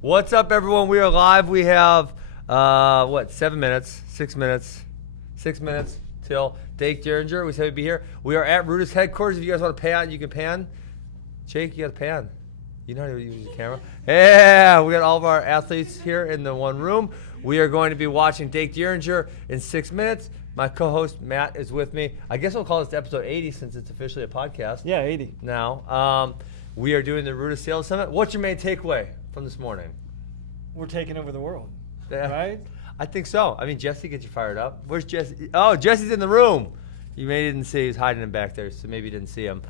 What's up, everyone? We are live. We have, 7 minutes, 6 minutes, 6 minutes till Dake, Dieringer. We said we'd be here. We are at RUDIS headquarters. If you guys want to pan, you can pan. Jake, you got to pan. You know how to use the camera? Yeah, we got all of our athletes here in the one room. We are going to be watching Dake Dieringer in 6 minutes. My co-host, Matt, is with me. I guess we'll call this episode 80 since it's officially a podcast. Yeah, 80. Now, we are doing the RUDIS Sales Summit. What's your main takeaway from this morning? We're taking over the world, Yeah. right? I think so. I mean, Jesse gets you fired up. Where's Jesse? Oh, Jesse's in the room. You maybe didn't see. He's hiding him back there, so maybe you didn't see him.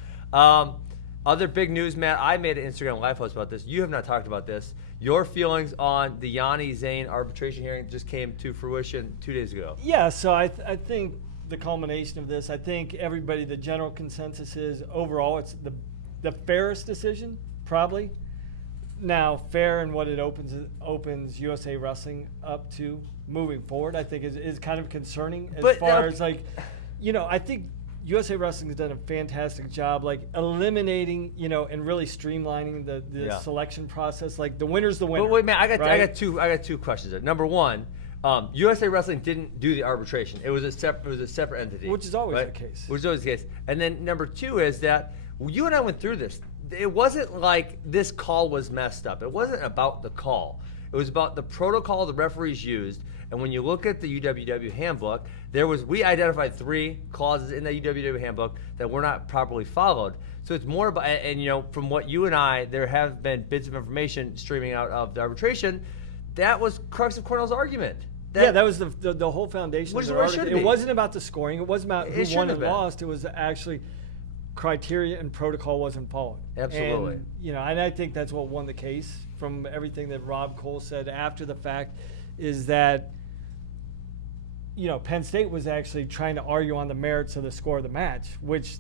Other big news, Matt. I made an Instagram live post about this. You have not talked about this. Your feelings on the Yanni Zane arbitration hearing just came to fruition 2 days ago. Yeah, so I think the culmination of this, I think everybody, the general consensus is overall it's the fairest decision, probably. Now, fair in what it opens USA Wrestling up to moving forward, I think is kind of concerning as far as like, I think USA Wrestling has done a fantastic job, like eliminating, and really streamlining the selection process. Like the winner's the winner. But wait, man, I got right? two questions there. Number one, USA Wrestling didn't do the arbitration. It was a separate entity, which is always right? the case. Which is always the case. And then number two is that you and I went through this. It wasn't like this call was messed up. It wasn't about the call. It was about the protocol the referees used. And when you look at the UWW handbook, we identified 3 clauses in the UWW handbook that were not properly followed. So it's more about, and from what you and I, there have been bits of information streaming out of the arbitration. That was crux of Cornell's argument. That was the whole foundation. Which is what it should be. It wasn't about the scoring. It wasn't about who won and lost. It was actually criteria and protocol wasn't followed. Absolutely. And, and I think that's what won the case from everything that Rob Cole said after the fact is that, Penn State was actually trying to argue on the merits of the score of the match, which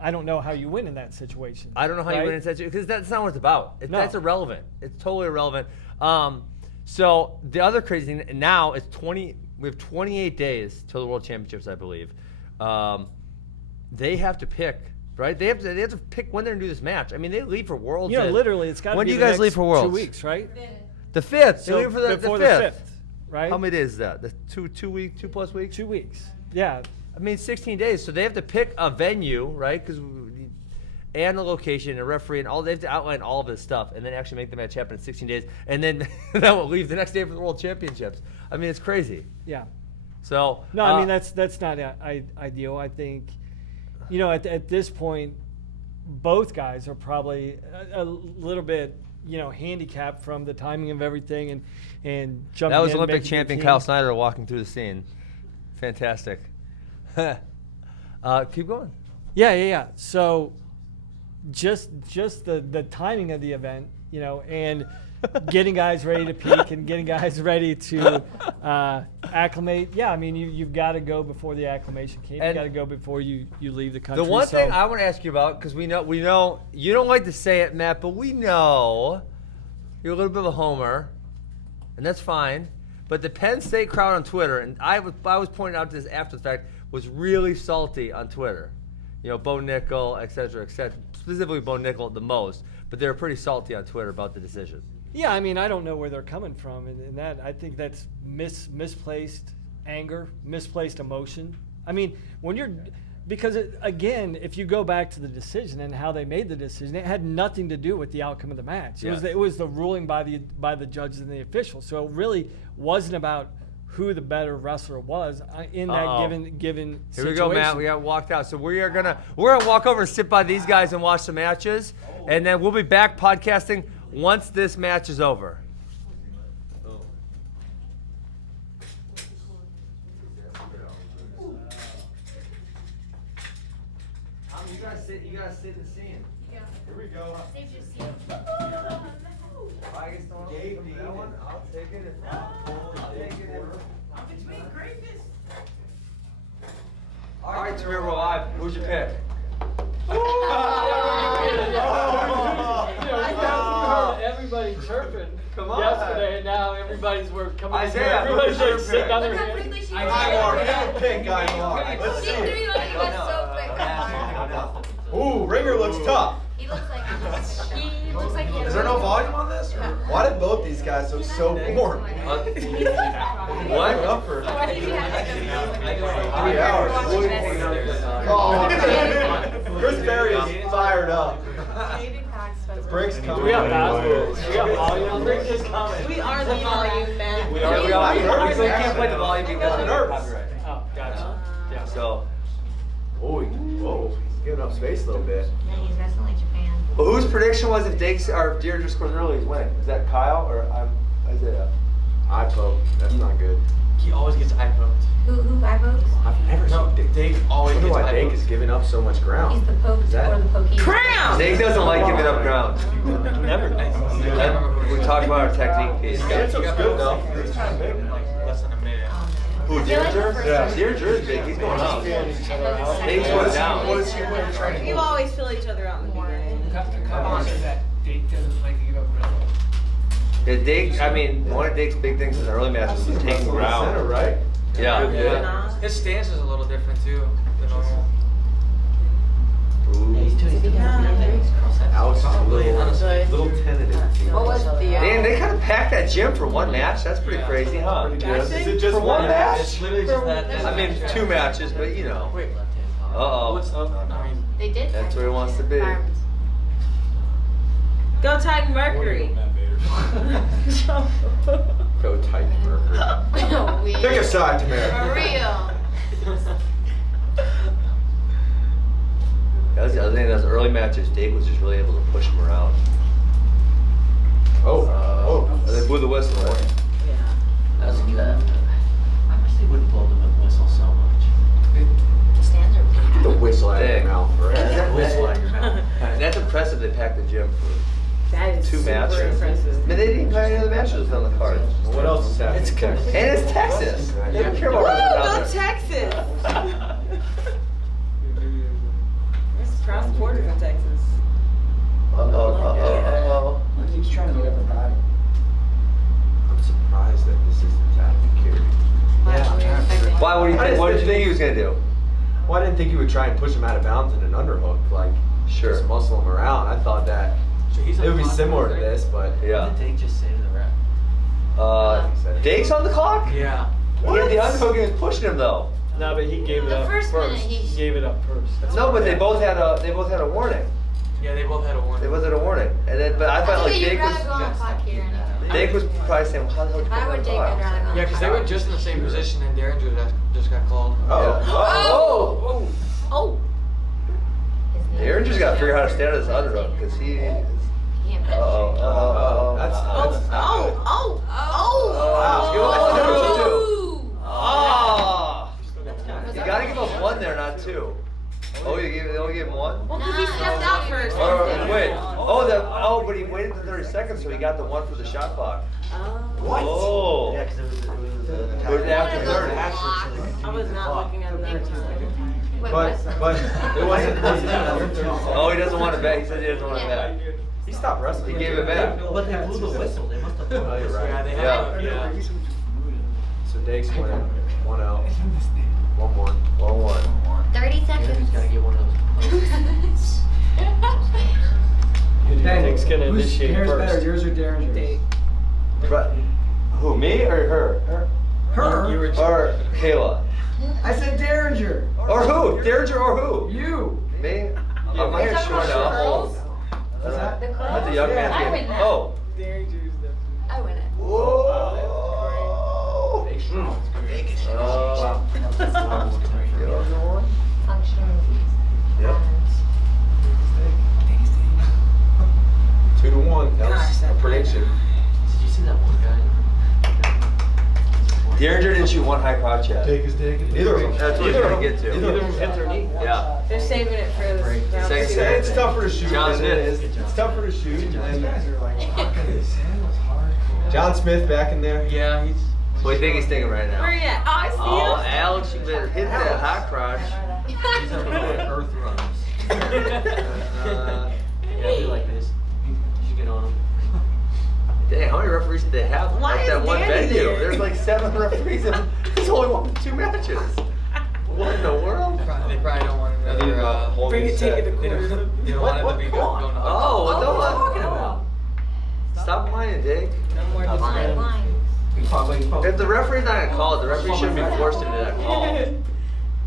I don't know how you win in that situation. I don't know how you win in that situation because that's not what it's about. That's irrelevant. It's totally irrelevant. So the other crazy thing now is we have 28 days till the World Championships, I believe. They have to pick. Right, they have to pick when they're gonna do this match. I mean, they leave for Worlds. Literally, it's got to be. When do you guys leave for Worlds? 2 weeks, right? The 5th. So they leave for before the 5th. Right? How many days is that? The 2 weeks, 2+ weeks. 2 weeks. Yeah. I mean, 16 days. So they have to pick a venue, right? And the location, and a referee, and all. They have to outline all of this stuff, and then actually make the match happen in 16 days, and then that will leave the next day for the World Championships. I mean, it's crazy. Yeah. So no, I mean that's not ideal. I think, at this point, both guys are probably a little bit, handicapped from the timing of everything and jumping. That was Olympic champion Kyle Snyder walking through the scene. Fantastic. Keep going. Yeah. So just the timing of the event, and getting guys ready to peak and getting guys ready to acclimate. Yeah, I mean, you've got to go before the acclimation camp. You've got to go before you leave the country. The one thing I want to ask you about, because we know you don't like to say it, Matt, but we know you're a little bit of a homer, and that's fine. But the Penn State crowd on Twitter, and I was pointing out this after the fact, was really salty on Twitter. Bo Nickel, et cetera, specifically Bo Nickel the most, but they were pretty salty on Twitter about the decision. Yeah, I mean, I don't know where they're coming from, and that I think that's misplaced anger, misplaced emotion. I mean, because again, if you go back to the decision and how they made the decision, it had nothing to do with the outcome of the match. Yes. It was the ruling by the judges and the officials. So it really wasn't about who the better wrestler was in that given situation. Here we go, Matt. We got walked out. So we're gonna walk over and sit by these guys and watch the matches, and then we'll be back podcasting once this match is over. You guys sit in the scene. Yeah. Here we go. Save your seat. I guess the one that one. I'll take it. I'll take it. I'm between greatness. All right, Tamir, we're live. Who's your pick? Everybody chirping Come on. yesterday, and now everybody's coming. Isaiah, everybody's who's your like sitting pick? on Look their how hands. quickly she I pick, Let's see. She so quick. Ooh, Ringer looks tough. He looks like he has Is there no volume on this? Or? Why did both these guys look so warm? What? Up for 3 3 hours. Oh, Chris Berry is fired up. The break's coming. We got basketballs. We got volume. Break is coming. We are the volume man. We can't play the volume because I'm of nervous. copyright. Oh, gotcha. Yeah. So, Oh, whoa, he's giving up space a little bit. Yeah, he's wrestling Japan. well, whose prediction was if Dake's or Dieringer scores early, he's winning? Is that Kyle or Isaiah? Eye poke. That's not good. He always gets eye poked. Who I vote? I've never No, seen Dake. Dake I always wonder gets why eye Dake poked. is giving up so much ground. He's the poked Is that- or the pokey. Dake doesn't like giving up ground. Never. We talked about our technique piece. That's good though. It's kind of big. Like less than a minute. Who, Dieringer? Yeah. Dieringer is big. He's going up. Dake's Dake's going down. What is he winning training? You always fill each other out in the beginning. that Dake doesn't like to give up ground. Yeah, Dake, I mean, one of Dake's big things in the early matches was taking Center, ground. right? Yeah. Yeah. His stance is a little different too than normal. Ooh. Alex is a little Honestly. tentative. What was the? Damn, they kind of packed that gym for one match. That's pretty crazy, huh? Is it just For one match? It's literally just that. I mean, 2 matches, but you know. Wait. Uh-oh. What's up? I mean, They did. That's where he wants to be. Go Tide Mercury. Go Titan Mercury. Pick a side, Tamara. For real. That was the other thing. Those early matches, Dake was just really able to push him around. Oh. They blew the whistle. Right? that's good. I wish they wouldn't blow the whistle so much. Stands are Get the whistle out of your Dang. mouth, right? Whistle out your mouth. That's impressive. They packed the gym for That is 2 super matches. impressive. I mean, they didn't play any other matches on the card. Well, what else is happening? And it's Texas. They don't care Woo! about what's Go down there. Texas! It's across the border from Texas. Uh-oh. He's trying to get up and body. I'm surprised that this is the tactic here. Why? What did you think he was gonna do? Well, I didn't think he would try and push him out of bounds in an underhook, like Sure. just muscle him around. I thought that So he's it would be on the similar to clock, right? this, but Yeah. What did Dake just say to the ref? Dake's on the clock? Yeah. He had the underhook and he was pushing him though. No, but he gave it The up first minute he- gave it up first. No, but they both had a warning. Yeah, they both had a warning. They both had a warning. And then, but I felt like you'd Dake rather was go on the clock here anyway. Dake was probably saying, well, how the hell did you I put would him take on the I'd rather go on Yeah, the because they clock. were just in the same position and Dieringer just got called. oh, Oh! His knee. Dieringer's got to figure out how to stand on this underhook because he is. He can't bench. That's Oh! Oh! You gotta give us 1 there, not 2. Oh, they only gave him 1? Well, because he stepped out first. Wait. But he waited the 30 seconds, so he got the 1 for the shot clock. what? Oh. Yeah, because it was It was after 30. I was not looking at that. Wait, But what? it wasn't. Oh, he doesn't want it back. He said he doesn't want it back. He stopped wrestling. He gave it back. But they blew the whistle. They must have blown Oh, the you're whistle. right. Yeah, they Yeah. have. So Dake's winning 1-0. 1-1. 1-1. 30 He's seconds. got to get one of those. Dake's gonna initiate Hair's better, first. yours or Dieringer's? Dake. But who? Me or her? Her? Or Kayla? I said Dieringer. Or who? Dieringer or who? You. Me? Oh, my hair's short now. I'm old. What's that? The That's a clothes? young I man's win game. that. Oh. I win it. Whoa. Function. Yep. 2-1. That Gosh, was a that prediction. Did you see that one guy? Dieringer didn't shoot 1 high crotch yet. is taking. Neither of them. That's what he's Neither gonna of get to. Either of them hit their knee. Yeah. They're saving it for this round Second two. set. It's tougher to shoot. John than Smith. it is. It's tougher to shoot. These And guys are like, sandals hard. John Smith back in there. Yeah, he's. What do you think he's thinking right now? Where you at? Oh, I see Oh, him. Alex, you better hit that high crotch. He's up on earth runs. Yeah, we like this. You should get on him. Dang, how many referees did they have Why at that is one Danny venue? there? There's like 7 referees and there's only 2 matches. What in the world? They probably don't want another. Bring it, take it to They quarters. don't want it to be going to. Oh, what the what are you fuck? talking about? Stop whining, Dake. No more Line, line. If the referee's not gonna call it, the referee shouldn't be forced into that call.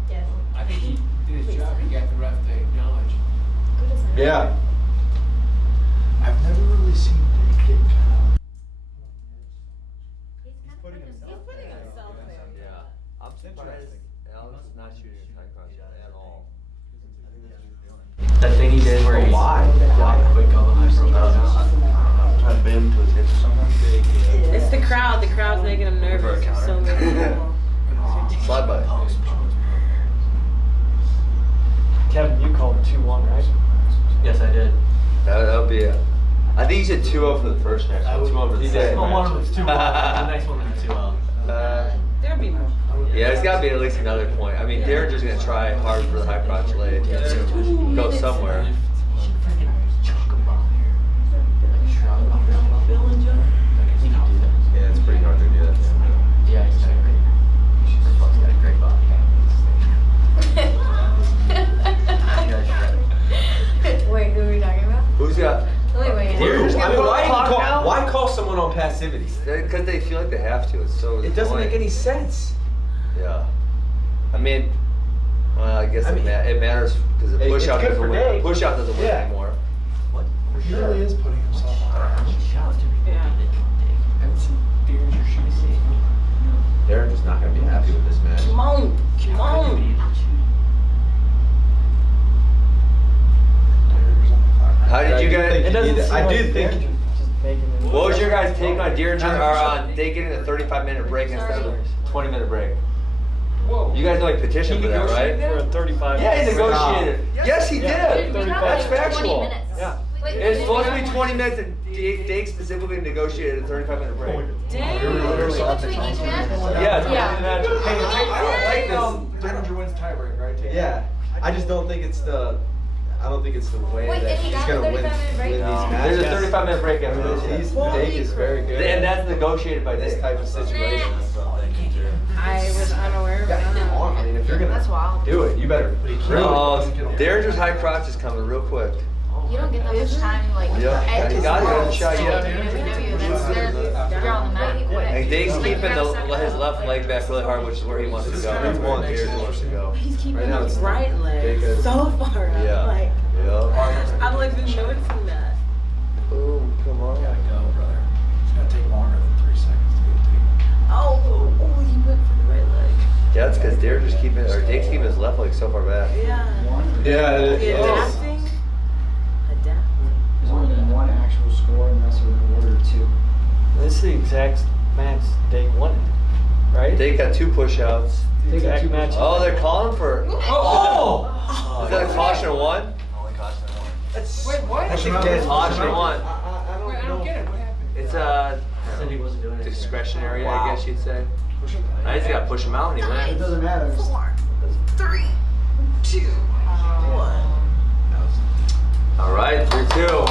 Yes. I think he did his job. He got the ref to acknowledge. Good as that. Yeah. I've never really seen Dake get kind of. He's putting himself there. Yeah. I'm surprised Alex is not shooting a high cross shot at all. That thing he did where he blocked quick on the high Trying to bend him to his hips or something. It's the crowd. The crowd's making him nervous. There's so many people. Slide by. Kevin, you called 2-1, right? Yes, I did. That would be it. I think you said 2-0 for the first match. 2-0 for the second match. One of them's 2-1. The next one will be 2-0. There'll be more. Yeah, it's got to be at least another point. I mean, Dieringer's going to try hard for the high crotch leg. Go somewhere. He should freaking chuck a bomb here. Like a shrug. He can do that. Yeah, it's pretty hard to do that. Yeah, he's got a great. He's got a great body. Wait, who are we talking about? Who's got? Wait. Dieringer's I going mean, to why call someone on passivity? Because they feel like they have to. It's so. It doesn't make annoying. any sense. Yeah. I mean, well, I guess it matters because the It's push out good doesn't for win. Dake. Push out doesn't win Yeah. anymore. What? He really is putting himself on. Shout to Yeah. I haven't seen Dieringer shoot a seat. Dieringer's not going to be happy with this match. Come on. Come on. How did you guys? It doesn't seem I like do think. Dieringer's just making it. What was your guys' take on Dieringer or on Dake getting a 35-minute break instead of a 20-minute break? Whoa. You guys know he petitioned for that, right? For a 35. Yeah, he negotiated. Yes, he Yeah. did. Dude, we got That's like 20 factual. minutes. Yeah. Wait, It's supposed to be 20 minutes, and Dake specifically negotiated a 35-minute break. Dang. Between each match? Yeah, Yeah. Hey, I don't like this. Dieringer wins tiebreak, right? Take it. Yeah, I just don't think it's the. I don't think it's the way Wait, that and he he's got a gonna win 35-minute break? these No, matches. there's a 35-minute break after this. Dake is very good. And that's negotiated by this Dake. type of situation. I was unaware of it. I don't know. I mean, if you're gonna That's wild. do it, you better. Oh, Dieringer's high crotch is coming real quick. You don't get that much time, like, Yeah, at he got it, hasn't shot yet. You're on the night quick. And Dake's keeping his left leg back really hard, which is where he wants to go. That's one Dieringer wants to go. He's keeping Right now his it's right Dake leg is- so far up. Yeah. Like, Yeah. I'm like been noticing that. Boom, come on. Gotta go, brother. It's gonna take longer than 3 seconds to get a Oh, he went for the right leg. Yeah, that's because Dieringer's Dake's keeping his left leg so far back. Yeah. Yeah, it He is. adapting. Adapting. There's only been one actual score, and that's in order two. This is the exact match Dake wanted, right? Dake got 2 push-outs. The exact match. Oh, they're calling for. Oh! Is that a caution 1? That's, Wait, what? That's It's against caution 1. Wait, I don't get it. What happened? It's Said he wasn't doing it. discretionary, Wow. I guess you'd say. I just gotta push him out and he It wins. doesn't matter. 4, 3, 2, 1. All right, 3-2.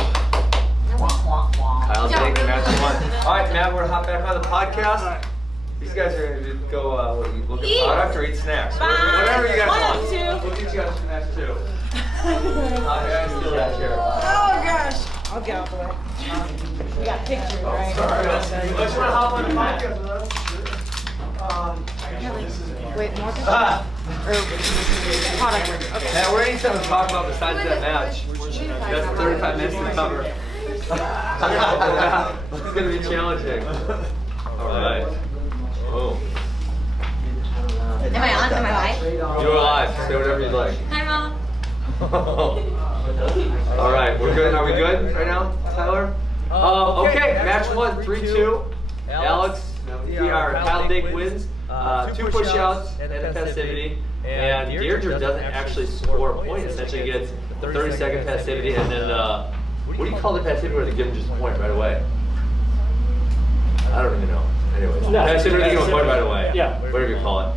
Kyle Dake, match 1. All right, Matt, we're gonna hop back on the podcast. These guys are gonna go look at product or eat snacks. Fine. Whatever you guys One want. of the two. We'll get you guys snacks too. I'll guys steal that chair. Oh gosh. I'll get out the way. We got pictures, right? Unless you wanna hop on the podcast with us. Wait, more pictures? Ah, Product. Okay. Matt, we're gonna need something to talk about besides that match. That's 35 minutes to cover. It's gonna be challenging. All right. Oh, Am I on? Am I live? you're alive. Say whatever you'd like. Hi, Mom. All right, we're good. Are we good right now, Tyler? Okay, match 1, 3-2. Alex, Kyle Dake wins. 2 push-outs and a passivity. And Dieringer doesn't actually score a point. Essentially gets a 30-second passivity, and then what do you call the passivity where they give him just a point right away? I don't even know. Anyways, passivity where they give him a point right away. Yeah. Whatever you call it.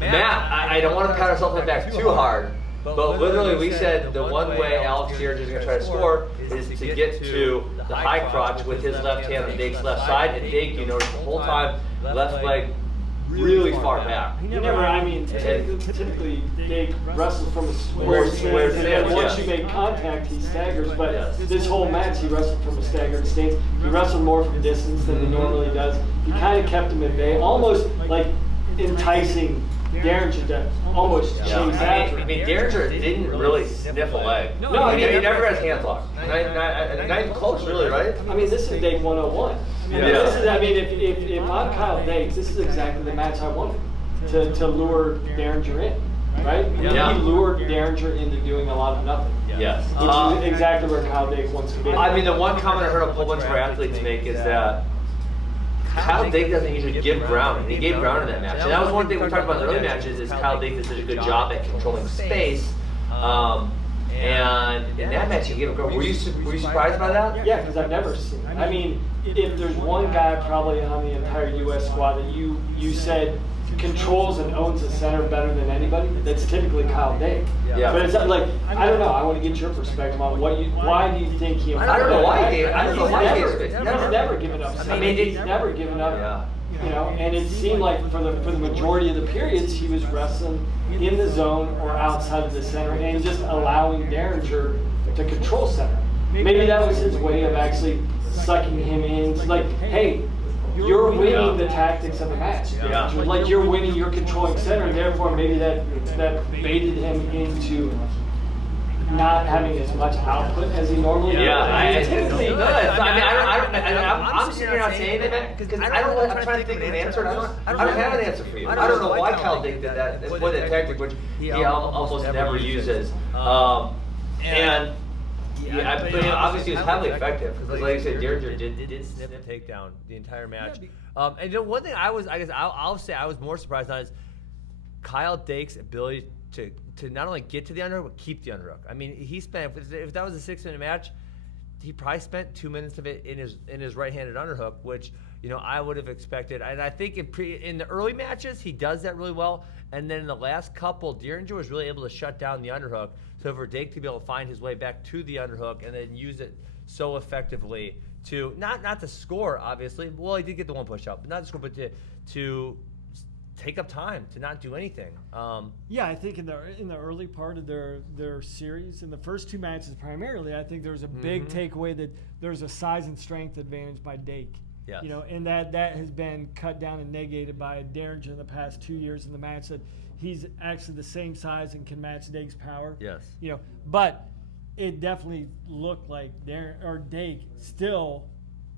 Matt, I don't want to pat ourselves on the back too hard, but literally we said the one way Alex Dieringer is going to try to score is to get to the high crotch with his left hand on Dake's left side, and Dake, you notice the whole time, left leg really far back. He never, I mean, typically Dake wrestles from a More square stance, and once yeah. you make contact, he staggers. But Yes. this whole match, he wrestled from a staggered stance. He wrestled more from distance than he normally does. He kind of kept him at bay, almost like enticing Dieringer to almost chase after him. I mean, Dieringer didn't really sniff a leg. No, I mean, he never has hands locked. Not even close, really, right? I mean, this is Dake 101. I mean, if I'm Kyle Dake, this is exactly the match I wanted to lure Dieringer in, right? I mean, Yeah. he lured Dieringer into doing a lot of nothing. Yes. Which is exactly where Kyle Dake wants to be. I mean, the one comment I heard a whole bunch of our athletes make is that Kyle Dake doesn't usually give ground, and he gave ground in that match. And that was one thing we talked about in the early matches is Kyle Dake did such a good job at controlling space. And in that match, he gave a ground. Were you surprised by that? Yeah, because I've never seen it. I mean, if there's one guy probably on the entire U.S. squad that you said controls and owns the center better than anybody, that's typically Kyle Dake. Yeah. But it's like, I don't know. I want to get your perspective on why do you think he? I don't know why he gave. I don't know why he gave. He's never given up. I mean, he's never given up. Yeah. You know, and it seemed like for the majority of the periods he was wrestling in the zone or outside of the center and just allowing Dieringer to control center. Maybe that was his way of actually sucking him in. Like, hey, you're winning the tactics of the match. Yeah. Like you're winning, you're controlling center, and therefore maybe that baited him into not having as much output as he normally does. Yeah, typically it does. I mean, I'm sitting here not saying that because I don't know. I'm trying to think of an answer. I don't have an answer for you. I don't know why Kyle Dake did that. That's what that tactic, which he almost never uses. And but obviously it was highly effective because, like I said, Dieringer did snip a takedown the entire match. And the one thing I'll say I was more surprised on is Kyle Dake's ability to not only get to the underhook but keep the underhook. I mean, he spent if that was a 6-minute match, he probably spent 2 minutes of it in his right-handed underhook, which I would have expected. And I think in the early matches he does that really well. And then in the last couple, Dieringer was really able to shut down the underhook. So for Dake to be able to find his way back to the underhook and then use it so effectively to not to score, obviously. Well, he did get the one push out, but not to score, but to take up time, to not do anything. Yeah, I think in the early part of their series, in the first two matches primarily, I think there was a big takeaway that there's a size and strength advantage by Dake. Yes. And that has been cut down and negated by Dieringer in the past 2 years in the match, that he's actually the same size and can match Dake's power. Yes. But it definitely looked like Dake still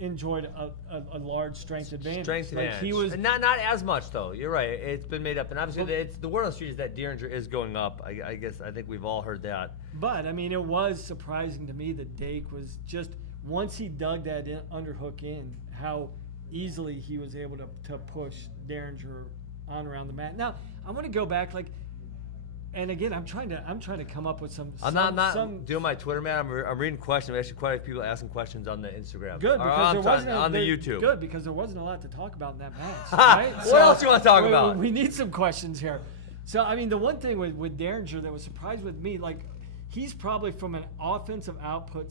enjoyed a large strength advantage. Strength advantage. He was not as much though. You're right. It's been made up, and obviously it's the word on the street is that Dieringer is going up. I guess I think we've all heard that. But I mean, it was surprising to me that Dake was just once he dug that underhook in, how easily he was able to push Dieringer on around the mat. Now I want to go back and again, I'm trying to come up with some. I'm not doing my Twitter, man. I'm reading questions. Actually, quite a few people asking questions on the Instagram. Good, because there wasn't on the YouTube. Good, because there wasn't a lot to talk about in that match. Right? What else do you want to talk about? We need some questions here. So I mean, the one thing with Dieringer that was surprised with me, like he's probably from an offensive output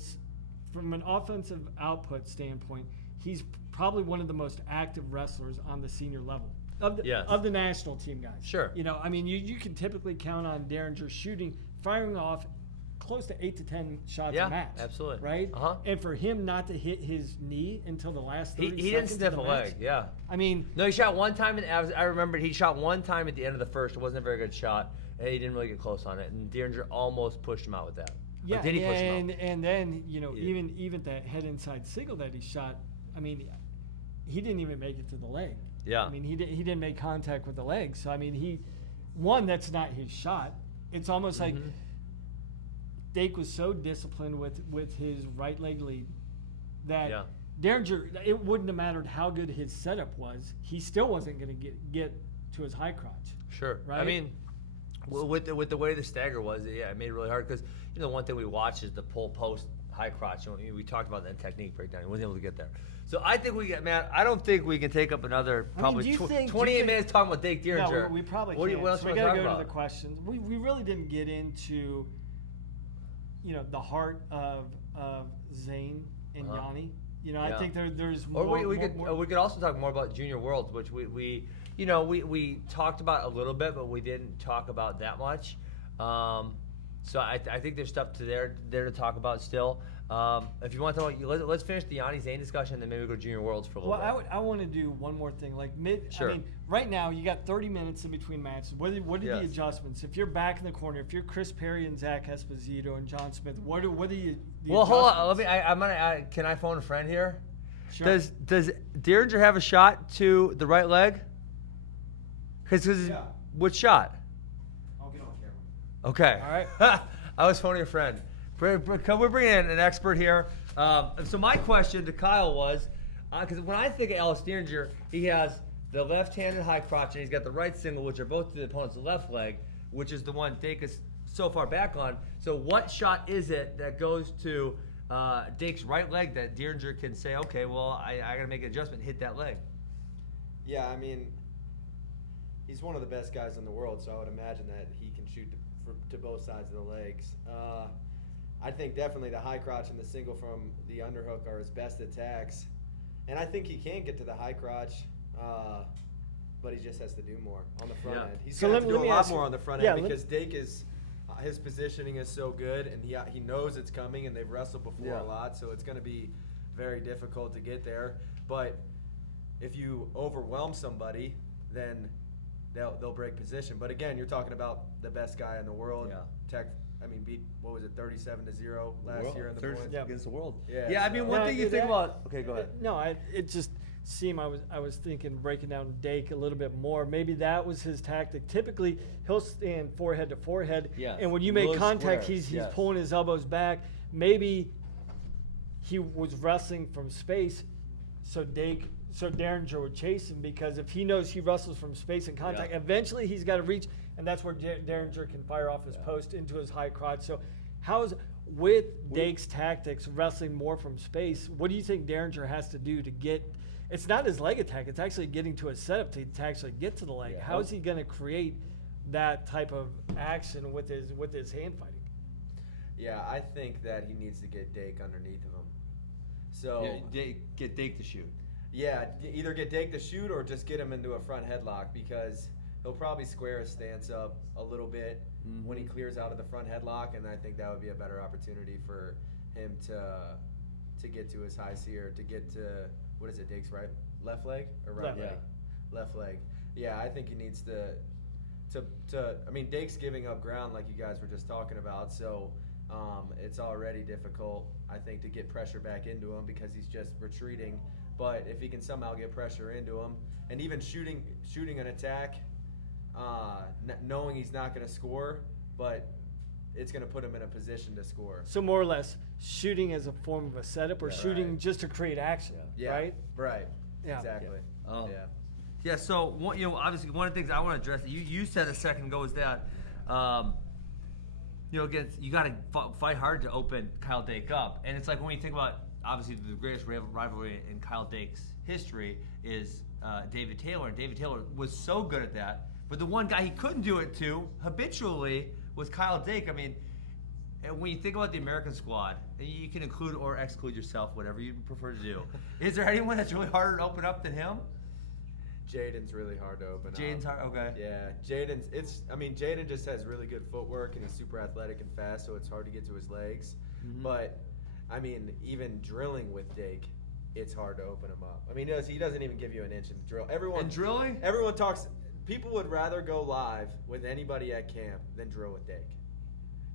standpoint, he's probably one of the most active wrestlers on the senior level. Of the national team guys. Sure. I mean, you can typically count on Dieringer firing off close to 8 to 10 shots a match. Yeah, absolutely. Right? Uh-huh. And for him not to hit his knee until the last 30 seconds he didn't sniff a leg, yeah. I mean... No, he shot one time, I remember he shot one time at the end of the first. It wasn't a very good shot, and he didn't really get close on it, and Dieringer almost pushed him out with that. Yeah, did he push him out? And then, even that head inside single that he shot, I mean, he didn't even make it to the leg. Yeah. I mean, he didn't make contact with the leg. So, I mean, that's not his shot. It's almost like Dake was so disciplined with his right leg lead that Dieringer, it wouldn't have mattered how good his setup was. He still wasn't going to get to his high crotch. Sure. Right? I mean, with the way the stagger was, it made it really hard because, one thing we watch is the pull post high crotch. We talked about that technique breakdown. He wasn't able to get there. So I think I don't think we can take up another probably 28 minutes talking about Dake Dieringer. No, we probably can't. What else we got to go to the questions. We really didn't get into, the heart of Zane and Yanni. You know, I think there's Or more. we could also talk more about Junior Worlds, which we talked about a little bit, but we didn't talk about that much. So I think there's stuff there to talk about still. If you want to talk about, let's finish the Yanni Zane discussion, and then maybe we go to Junior Worlds for a little bit. I want to do one more thing. Like Sure. I mean, right now you got 30 minutes in between matches. What are the adjustments? If you're back in the corner, if you're Chris Perry and Zach Esposito and John Smith, what are the Well, hold on. adjustments? Can I phone a friend here? Sure. Does Dieringer have a shot to the right leg? Because which shot? I'll get on camera. Okay. All right. I was phoning a friend. We're bringing in an expert here. So my question to Kyle was, because when I think of Alex Dieringer, he has the left-handed high crotch and he's got the right single, which are both to the opponent's left leg, which is the one Dake is so far back on. So what shot is it that goes to Dake's right leg that Dieringer can say, okay, well, I got to make an adjustment and hit that leg? Yeah, I mean, he's one of the best guys in the world, so I would imagine that he can shoot to both sides of the legs. I think definitely the high crotch and the single from the underhook are his best attacks. And I think he can get to the high crotch, but he just has to do more on the front end. He's going to have to do a lot more on the front end because Dake is his positioning is so good, and he knows it's coming, and they've wrestled before a lot, so it's going to be very difficult to get there. But if you overwhelm somebody, then they'll break position. But again, you're talking about the best guy in the world. Yeah. Beat, what was it, 37-0 last year in the points? Against the world. Yeah, I mean, one thing you think about. Okay, go ahead. No, it just seemed I was thinking breaking down Dake a little bit more. Maybe that was his tactic. Typically, he'll stand forehead to forehead, and when you make contact, he's pulling his elbows back. Maybe he was wrestling from space, so Dieringer would chase him, because if he knows he wrestles from space and contact, eventually he's got to reach, and that's where Dieringer can fire off his post into his high crotch. So with Dake's tactics, wrestling more from space, what do you think Dieringer has to do to get – it's not his leg attack, it's actually getting to his setup to actually get to the leg. How is he going to create that type of action with his hand fighting? Yeah, I think that he needs to get Dake underneath of him. So get Dake to shoot. Yeah, either get Dake to shoot or just get him into a front headlock, because he'll probably square his stance up a little bit when he clears out of the front headlock, and I think that would be a better opportunity for him to get to his high seer, to get to, what is it, Dake's left leg or right leg? Left leg. Yeah, I think he needs to I mean, Dake's giving up ground like you guys were just talking about, so it's already difficult, I think, to get pressure back into him because he's just retreating. But if he can somehow get pressure into him, and even shooting an attack, knowing he's not going to score, but it's going to put him in a position to score. So more or less, shooting as a form of a setup, or shooting just to create action, right? Right. Yeah. Exactly. Yeah. So obviously, one of the things I want to address that you said a second ago is that, again, you got to fight hard to open Kyle Dake up, and it's like when you think about, obviously, the greatest rivalry in Kyle Dake's history is David Taylor, and David Taylor was so good at that. But the one guy he couldn't do it to habitually was Kyle Dake. I mean, and when you think about the American squad, you can include or exclude yourself, whatever you prefer to do. Is there anyone that's really harder to open up than him? Jaden's really hard to open up. Jaden's hard, okay. Yeah, Jaden just has really good footwork, and he's super athletic and fast, so it's hard to get to his legs. But I mean, even drilling with Dake, it's hard to open him up. I mean, he doesn't even give you an inch in the drill. Drilling? Everyone talks. People would rather go live with anybody at camp than drill with Dake.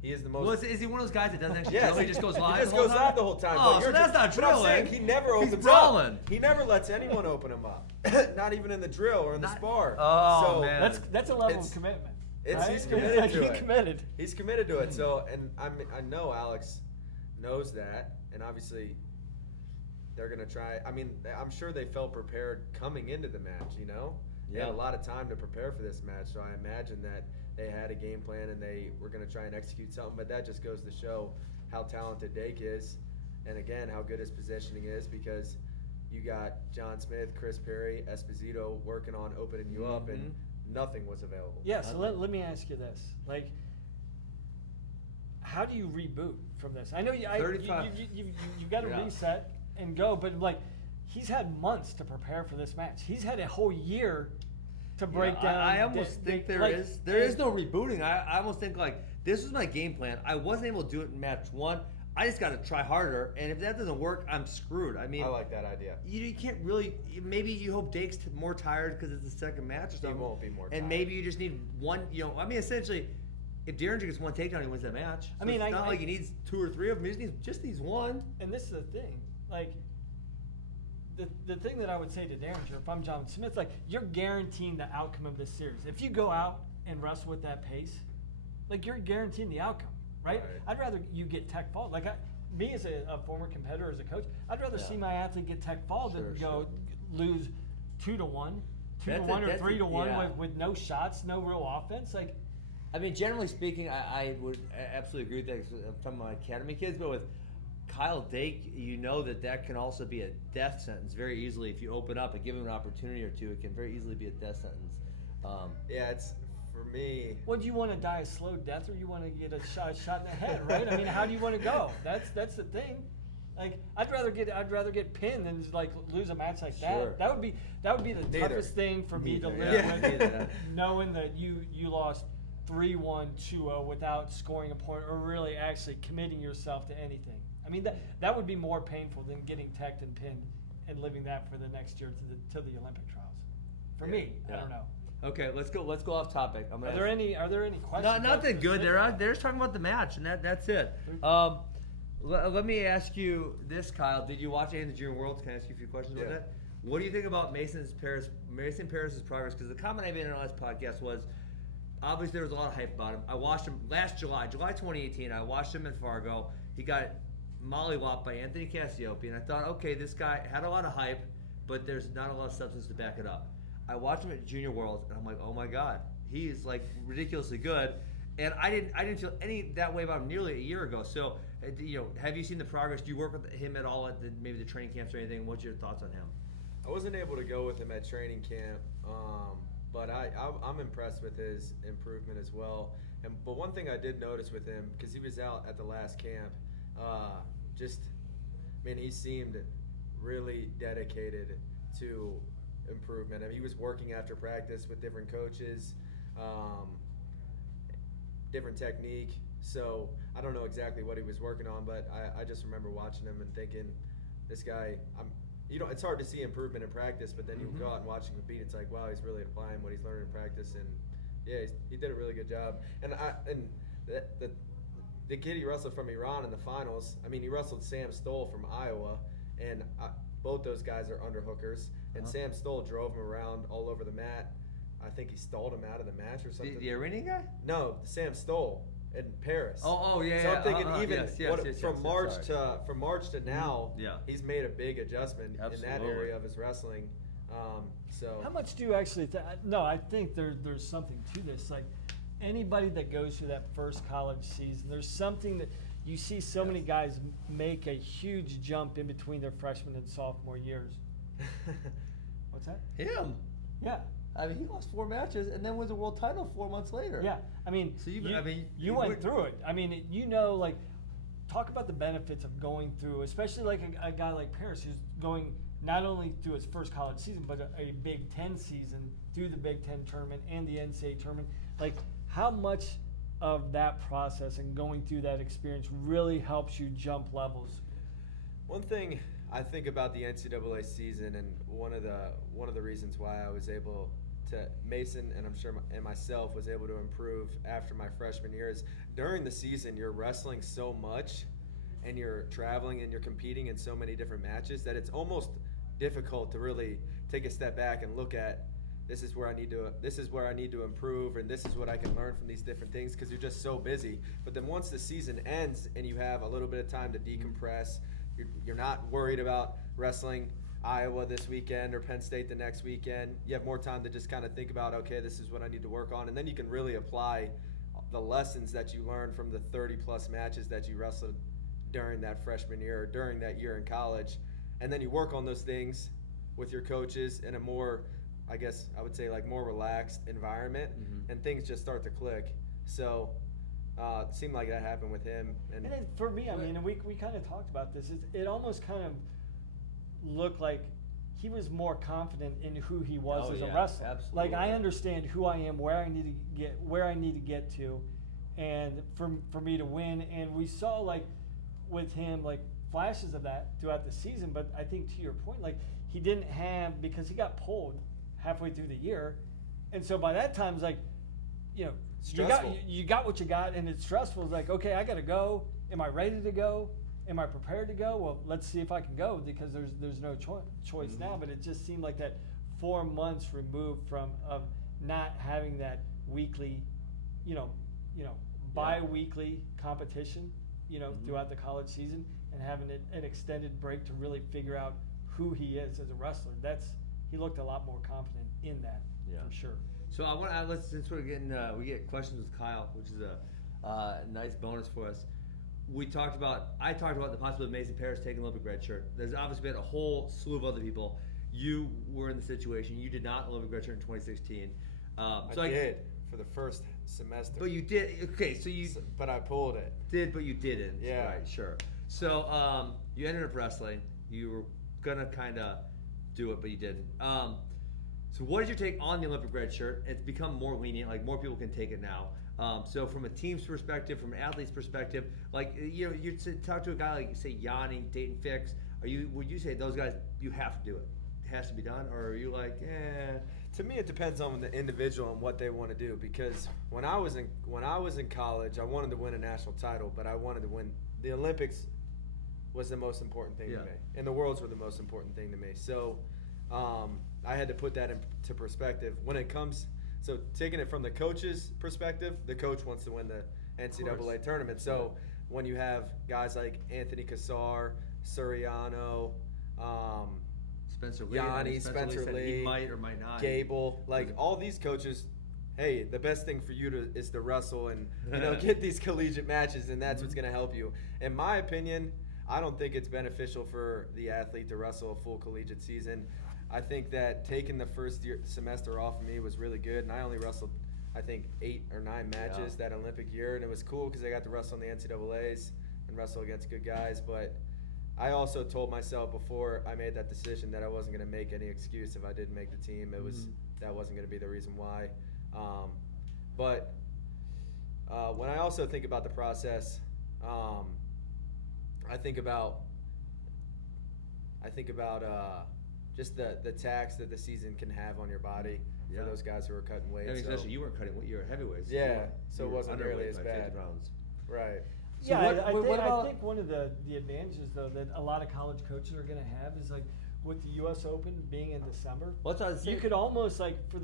He is the most. Well, is he one of those guys that doesn't actually drill? He just goes live. He just goes live the whole time. Oh, so that's not drilling. I'm saying he never opens He's brawling. up. He never lets anyone open him up. Not even in the drill or in the spar. Oh, so man. That's a level of commitment. He's committed to it. He's He's committed to it. So, and I know Alex knows that, and obviously they're gonna try. I mean, I'm sure they felt prepared coming into the match. They had a lot of time to prepare for this match, so I imagine that they had a game plan and they were going to try and execute something. But that just goes to show how talented Dake is, and again, how good his positioning is, because you got John Smith, Chris Perry, Esposito working on opening you up, and nothing was available. Yeah, so let me ask you this. Like, how do you reboot from this? I know you got to reset. and go. But like, he's had months to prepare for this match. He's had a whole year to break down. I almost think there is no rebooting. I almost think like this was my game plan. I wasn't able to do it in match 1. I just got to try harder, and if that doesn't work, I'm screwed. I mean, I like that idea. You can't really. Maybe you hope Dake's more tired because it's the second match or something. He won't be more tired. And maybe you just need one. I mean, essentially, if Dieringer gets one takedown, he wins that match. So I mean, it's not like he needs 2 or 3 of them. He just needs one. And this is the thing, like. The thing that I would say to Dieringer, if I'm John Smith, like, you're guaranteeing the outcome of this series. If you go out and wrestle with that pace, like, you're guaranteeing the outcome, right? I'd rather you get tech fall. Like, me as a former competitor, as a coach, I'd rather see my athlete get tech fall than go lose 2-1, 2-1 or 3-1 with no shots, no real offense. Like, I mean, generally speaking, I would absolutely agree with that. 'Cause I'm talking about academy kids, but with Kyle Dake, you know that can also be a death sentence very easily. If you open up and give him an opportunity or two, it can very easily be a death sentence. Yeah, it's for me. Well, do you want to die a slow death, or you want to get a shot in the head, right? I mean, how do you want to go? That's the thing. Like, I'd rather get pinned than just, like, lose a match like that. Sure. That would be the toughest thing for me to live with, knowing that you lost 3-1, 2-0 without scoring a point or really actually committing yourself to anything. I mean, that would be more painful than getting teched and pinned and living that for the next year to the Olympic trials. For me, I don't know. Okay, let's go off topic. Are there any questions? Not that good. They're just talking about the match, and that's it. Let me ask you this, Kyle. Did you watch any of the Junior Worlds? Can I ask you a few questions about that? What do you think about Mason Paris's progress? Because the comment I made in our last podcast was, obviously there was a lot of hype about him. I watched him last July 2018. I watched him in Fargo. He got mollywopped by Anthony Cassiope, and I thought, okay, this guy had a lot of hype, but there's not a lot of substance to back it up. I watched him at Junior Worlds, and I'm like, oh my God, he's like ridiculously good. And I didn't feel any that way about him nearly a year ago. So, have you seen the progress? Do you work with him at all at maybe the training camps or anything? What's your thoughts on him? I wasn't able to go with him at training camp, but I'm impressed with his improvement as well. But one thing I did notice with him, because he was out at the last camp, he seemed really dedicated to improvement. I mean, he was working after practice with different coaches, different technique. So I don't know exactly what he was working on, but I just remember watching him and thinking, this guy, it's hard to see improvement in practice, but then you go out and watch him compete, it's like, wow, he's really applying what he's learning in practice, and yeah, he did a really good job. And the kid he wrestled from Iran in the finals, I mean, he wrestled Sam Stoll from Iowa, and both those guys are underhookers, and Sam Stoll drove him around all over the mat. I think he stalled him out of the match or something. The Iranian guy? No, Sam Stoll in Paris. Oh yeah. So I'm thinking from March to now, he's made a big adjustment in that area of his wrestling. So how much do you actually no, I think there's something to this. Like, anybody that goes through that first college season, there's something that you see so many guys make a huge jump in between their freshman and sophomore years. What's that? Him. Yeah. I mean, he lost 4 matches and then wins a world title 4 months later. Yeah, I mean, so you went through it. I mean, like, talk about the benefits of going through, especially like a guy like Paris, who's going not only through his first college season, but a Big Ten season, through the Big Ten tournament and the NCAA tournament. Like, how much of that process and going through that experience really helps you jump levels? One thing I think about the NCAA season, and one of the reasons why I was able to, Mason and I'm sure and myself was able to improve after my freshman year, is during the season you're wrestling so much and you're traveling and you're competing in so many different matches that it's almost difficult to really take a step back and look at, this is where I need to improve, and this is what I can learn from these different things, because you're just so busy. But then once the season ends and you have a little bit of time to decompress, you're not worried about wrestling Iowa this weekend or Penn State the next weekend. You have more time to just kind of think about, okay, this is what I need to work on, and then you can really apply the lessons that you learned from the 30-plus matches that you wrestled during that freshman year or during that year in college, and then you work on those things with your coaches in a more, I guess I would say, like, more relaxed environment, and things just start to click. So it seemed like that happened with him. And then for me, I mean, we kind of talked about this. It almost kind of looked like he was more confident in who he was Oh, as a yeah, wrestler. absolutely. Like, I understand who I am, where I need to get to, and for me to win. And we saw, like, with him, like, flashes of that throughout the season. But I think to your point, like, he didn't have, because he got pulled halfway through the year, and so by that time it's like, Stressful. you got what you got, and it's stressful. It's like, okay, I got to go. Am I ready to go? Am I prepared to go? Well, let's see if I can go, because there's no choice now. But it just seemed like that 4 months removed from of not having that weekly, bi-weekly competition, throughout the college season, and having an extended break to really figure out who he is as a wrestler. He looked a lot more confident in that, for sure. So I want to since we're getting we get questions with Kyle, which is a nice bonus for us. I talked about the possibility of Mason Parrish taking Olympic red shirt. There's obviously been a whole slew of other people. You were in the situation. You did not Olympic red shirt in 2016. I did for the first semester. But you did. Okay, so you. But I pulled it. Did, but you didn't. Yeah. Right. Sure. So you ended up wrestling. You were gonna kind of do it, but you didn't. So what is your take on the Olympic red shirt? It's become more lenient. Like, more people can take it now. So from a team's perspective, from an athlete's perspective, like, you talk to a guy like, say, Yanni, Dayton Fix. Would you say those guys, you have to do it? It has to be done, or are you like, eh? To me, it depends on the individual and what they want to do. Because when I was in college, I wanted to win a national title, but I wanted to win the Olympics. Was the most important thing to me, and the Worlds were the most important thing to me. So I had to put that into perspective when it comes. So taking it from the coach's perspective, the coach wants to win the NCAA tournament. So when you have guys like Anthony Cassar, Suriano, Spencer Lee, Yanni, Spencer said Lee, he might or might not. Gable, like all these coaches. Hey, the best thing for you is to wrestle and get these collegiate matches, and that's what's going to help you. In my opinion, I don't think it's beneficial for the athlete to wrestle a full collegiate season. I think that taking the first semester off of me was really good, and I only wrestled, I think, 8 or 9 matches that Olympic year, and it was cool because I got to wrestle in the NCAAs and wrestle against good guys. But I also told myself before I made that decision that I wasn't going to make any excuse if I didn't make the team. That wasn't going to be the reason why. But when I also think about the process, I think about just the tax that the season can have on your body for those guys who are cutting weight. I mean, especially you weren't cutting weight; you were heavyweights. Yeah, so it wasn't nearly as by bad. 50 pounds. Right. So I think one of the advantages, though, that a lot of college coaches are going to have is, like, with the U.S. Open being in December, you could almost, like, for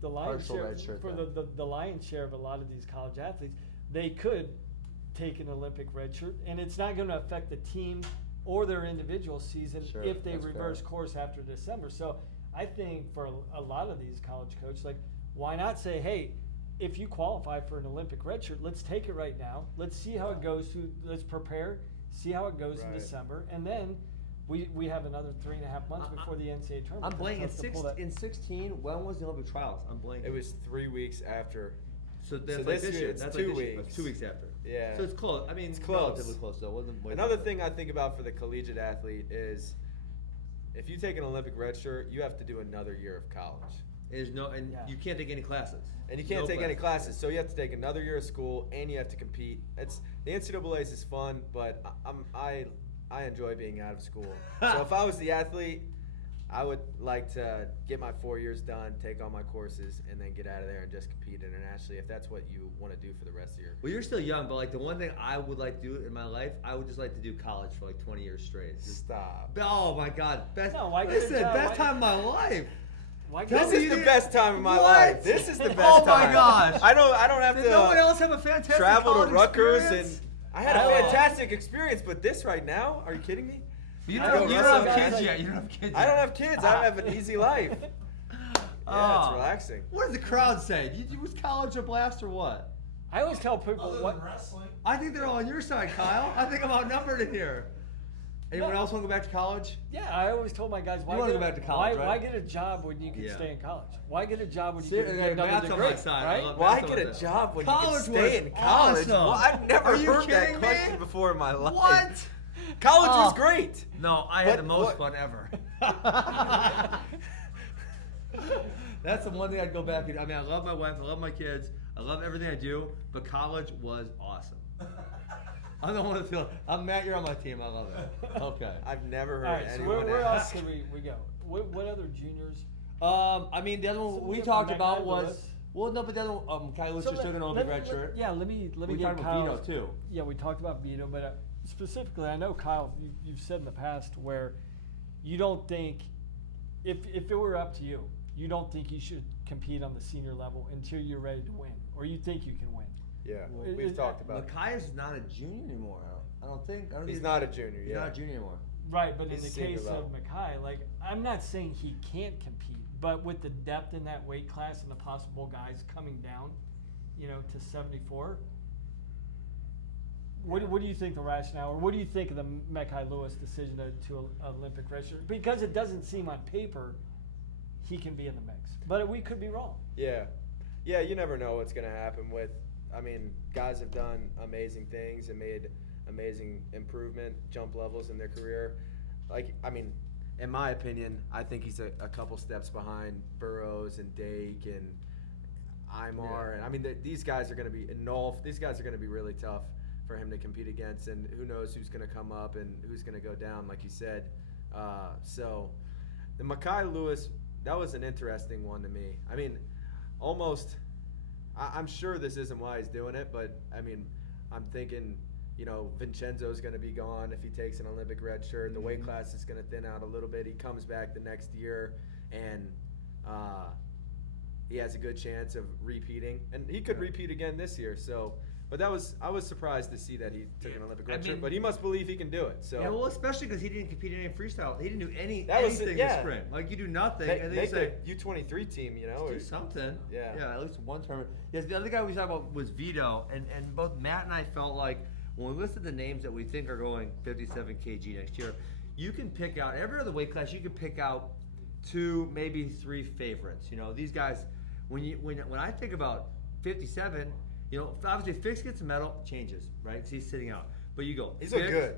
the lion's share, the lion's share of a lot of these college athletes, they could take an Olympic red shirt, and it's not going to affect the team or their individual season if they reverse course after December. So I think for a lot of these college coaches, like, why not say, hey, if you qualify for an Olympic red shirt, let's take it right now. Let's see how it goes. Let's prepare, see how it goes in December, and then we have another 3.5 months before the NCAA tournament. I'm blanking. In 16, when was the Olympic trials? I'm blanking. It was 3 weeks after. So that's this like this year year. it's That's 2 like this year. weeks. It's 2 weeks after. Yeah. So it's close. I mean, it's close. Relatively close, though. It wasn't way Another back. thing I think about for the collegiate athlete is if you take an Olympic red shirt, you have to do another year of college. You can't take any classes. And you can't take any classes, so you have to take another year of school, and you have to compete. The NCAA's is fun, but I enjoy being out of school. So if I was the athlete, I would like to get my 4 years done, take all my courses, and then get out of there and just compete internationally if that's what you want to do for the rest of your. Well, you're still young, but like the one thing I would like to do in my life, I would just like to do college for like 20 years straight. Stop. Oh my God, best time of my life. This is the best time of my life. This is the best time. Oh my gosh. I don't have to. Did no one else have a fantastic travel to Rutgers experience? and I had a fantastic experience, but this right now, are you kidding me? You don't have kids yet. You don't have kids yet. I don't have kids. I have an easy life. Yeah, it's relaxing. What does the crowd say? Was college a blast or what? I always tell people wrestling. I think they're all on your side, Kyle. I think I'm outnumbered in here. Anyone else want to go back to college? Yeah, I always told my guys, why want to go back to college, why get a job when you can stay in college? Why get a job when you can Seriously, get another Matt's on degree? my side. Right? Why get a job when you can stay in college? Awesome. Well, I've never Are you heard that kidding question me? before in my life. What? College was great. No, I had But the most what- fun ever. That's the one thing I'd go back and. I mean, I love my wife, I love my kids, I love everything I do, but college was awesome. I'm the one that feel. I'm Matt. You're on my team. I love it. Okay. I've never heard All right, so anyone where else ask. can we go? What other juniors? I mean, the other one So we we have talked Matt about Kyle was. Lewis. Well, no, but the other one, Kyle Lewis is still going to hold the red shirt. Yeah, let me We get talked about Kyle. Vito, too. Yeah, we talked about Vito, but specifically, I know Kyle. You've said in the past where you don't think if it were up to you, you don't think you should compete on the senior level until you're ready to win, or you think you can win. Yeah, It- we've it- talked about it. Macias is not a junior anymore. I don't think. He's not a junior, He's yeah. not a junior anymore. Right, but He's in the senior case level. of Mackay, like I'm not saying he can't compete, but with the depth in that weight class and the possible guys coming down, to 74. What do you think the rationale, or what do you think of the Mackay Lewis decision to Olympic redshirt? Because it doesn't seem on paper he can be in the mix, but we could be wrong. Yeah, you never know what's gonna happen with. I mean, guys have done amazing things and made amazing improvement, jump levels in their career. Like, I mean, in my opinion, I think he's a couple steps behind Burroughs and Dake and Imar. And I mean, these guys are gonna be Nolf. These guys are gonna be really tough for him to compete against, and who knows who's gonna come up and who's gonna go down, like you said. So the Mackay Lewis, that was an interesting one to me. I mean, almost. I'm sure this isn't why he's doing it, but I mean, I'm thinking, Vincenzo's going to be gone if he takes an Olympic red shirt. The weight class is going to thin out a little bit. He comes back the next year, and he has a good chance of repeating, and he could repeat again this year. So, but I was surprised to see that he took an Olympic red shirt, but he must believe he can do it. So Yeah, well, especially because he didn't compete in any freestyle. He didn't do anything yeah. in sprint. Like, you do nothing, and then you make say, the U23 team, do something. Yeah. Yeah, at least one tournament. Yes, the other guy we talked about was Vito, and both Matt and I felt like when we listed the names that we think are going 57 kg next year, you can pick out, every other weight class, you can pick out 2, maybe 3 favorites. These guys, when I think about 57, obviously Fix gets a medal, changes, right? Because he's sitting out. But you go, He's Fix, look good.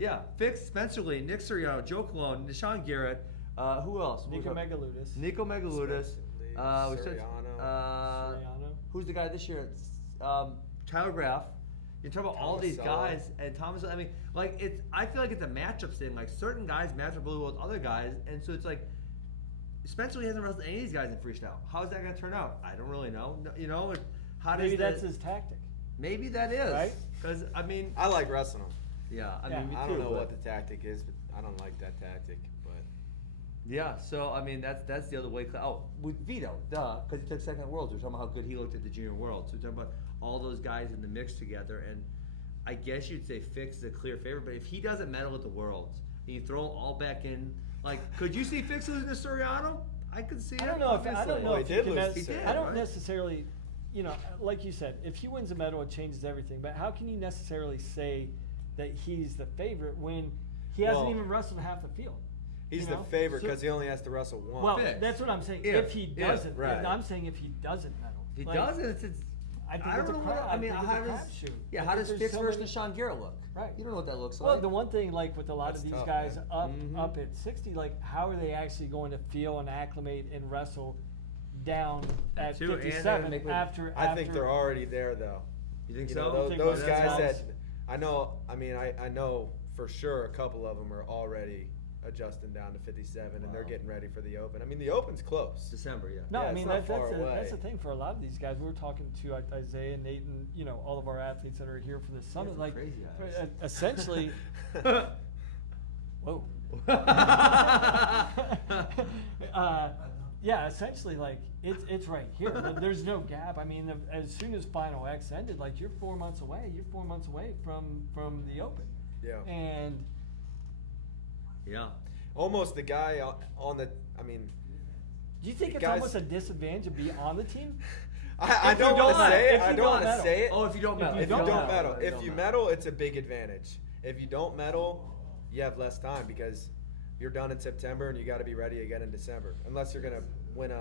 Yeah, Fix, Spencer Lee, Nick Soriano, Joe Colon, Deshaun Garrett, who else? Nico Megaludis. Nico Megaludis. We said, Soriano. Soriano. who's the guy this year? Tyler Graff. You're talking about all Thomas these Sala. guys, and Thomas. I mean, like I feel like it's a matchup thing. Like certain guys match up really well with other guys, and so it's like Spencer Lee hasn't wrestled any of these guys in freestyle. How is that going to turn out? I don't really know. How does Maybe that's his tactic. Maybe that is Right? because I mean, I like wrestling him. yeah, I Yeah. mean, me I too, don't know but- what the tactic is, but I don't like that tactic. But Yeah, so I mean that's the other way. Oh, with Vito, duh, because he took second at Worlds. We're talking about how good he looked at the Junior Worlds. So we're talking about all those guys in the mix together, and I guess you'd say Fix is a clear favorite. But if he doesn't medal at the Worlds, and you throw it all back in, like, could you see Fix losing to Soriano? I could see it. I don't know if Well, he he did can. lose to Sam, I don't right? necessarily, like you said, if he wins a medal, it changes everything. But how can you necessarily say that he's the favorite when he hasn't Well, even wrestled half the field? he's You the know? favorite So- because he only has to wrestle one. Well, Fix. that's what I'm saying. If- If he if, doesn't, right. I'm saying if he doesn't medal. If he Like, doesn't, it's I think I it's don't a know. crap. I mean, think how it's a does crapshoot. yeah? I How think does there's Fix so versus many- Deshaun Garrett look? Right. You don't know what that looks Well, like. the one thing, like with a lot That's of these tough, guys man. up at 60, like how are they actually going to feel and acclimate and wrestle down at too, and 57 make- after? I think they're already there though. You think You so? know, those, think those by guys that that time- I know. I mean, I know for sure a couple of them are already adjusting down to 57, and they're Wow. getting ready for the Open. I mean, the Open's close. December, yeah. No, Yeah, I it's mean not that's far that's away. the thing for a lot of these guys. We were talking to Isaiah, Nate, and all of our athletes that are here for this summit. some Like crazy eyes. essentially, whoa. Yeah, essentially, like it's right here. There's no gap. I mean, as soon as Final X ended, like you're 4 months away. You're 4 months away from the Open. Yeah. And Yeah. Almost the guy on the. I mean, do you think it's Guys- almost a disadvantage to be on the team? I If you don't want to don't say it. medal. I If you don't don't want to medal. say it. Oh, if you don't medal. If you don't medal, If if you medal, it's a big advantage. If you don't medal, you have less time because you're done in September and you got to be ready again in December, unless you're gonna win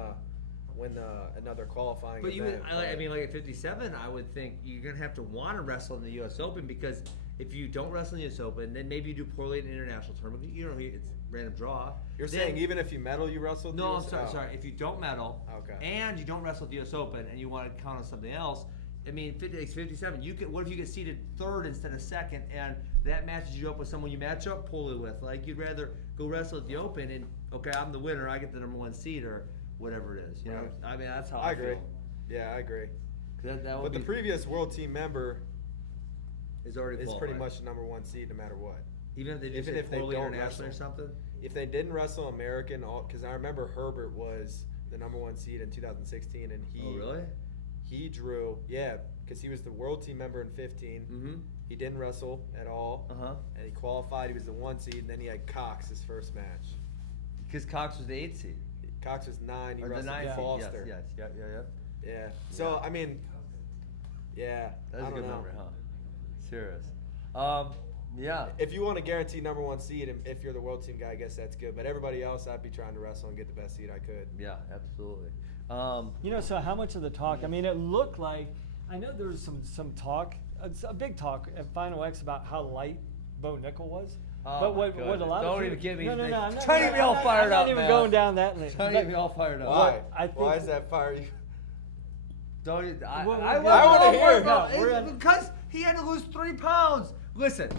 another qualifying But you event. would, I mean, like at 57, I would think you're gonna have to want to wrestle in the U.S. Open because If you don't wrestle in the US Open, then maybe you do poorly in an international tournament. You don't. It's random draw. You're Then- saying even if you medal, you wrestle? No, I'm the sorry. US? Sorry. If you don't medal, Okay. and you don't wrestle at the US Open, and you want to count on something else, I mean, 57. You could. What if you get seated third instead of second, and that matches you up with someone you match up poorly with? Like you'd rather go wrestle at the Open, and okay, I'm the winner. I get the #1 seed or whatever it is. You know. Right. I mean, that's how I I agree. feel. Yeah, I agree. That would But the be- previous world team member is already is pretty qualified. much the #1 seed no matter what. Even if they do Even say if they poorly don't internationally or wrestle. something. If they didn't wrestle American, because I remember Herbert was the #1 seed in 2016, and Oh really? he drew, because he was the world team member in 15. Mm-hmm. He didn't wrestle at all, Uh-huh. and he qualified. He was the 1 seed, and then he had Cox his first match. Because Cox was the 8th seed. Cox was 9. He Or the wrestled 9th seed. Foster. Yes. Yeah. Yeah. So Yeah. I mean, yeah. That's I a don't good know. memory, huh? Serious. Yeah. If you want to guarantee #1 seed, and if you're the world team guy, I guess that's good. But everybody else, I'd be trying to wrestle and get the best seed I could. Yeah, absolutely. You know, so how much of the talk? I mean, it looked like I know there was some talk, a big talk at Final X about how light Bo Nickel was. Oh but my what a goodness. lot Don't of even get me. No, I'm not, Trying to get me all fired up, I'm not even man. going down that lane. Trying to get me all fired up. Why? I think- Why is that fire you? Don't you, I Well, I, we're I, good. wanna hear it. No, we're It's at- because he had to lose 3 pounds. Listen,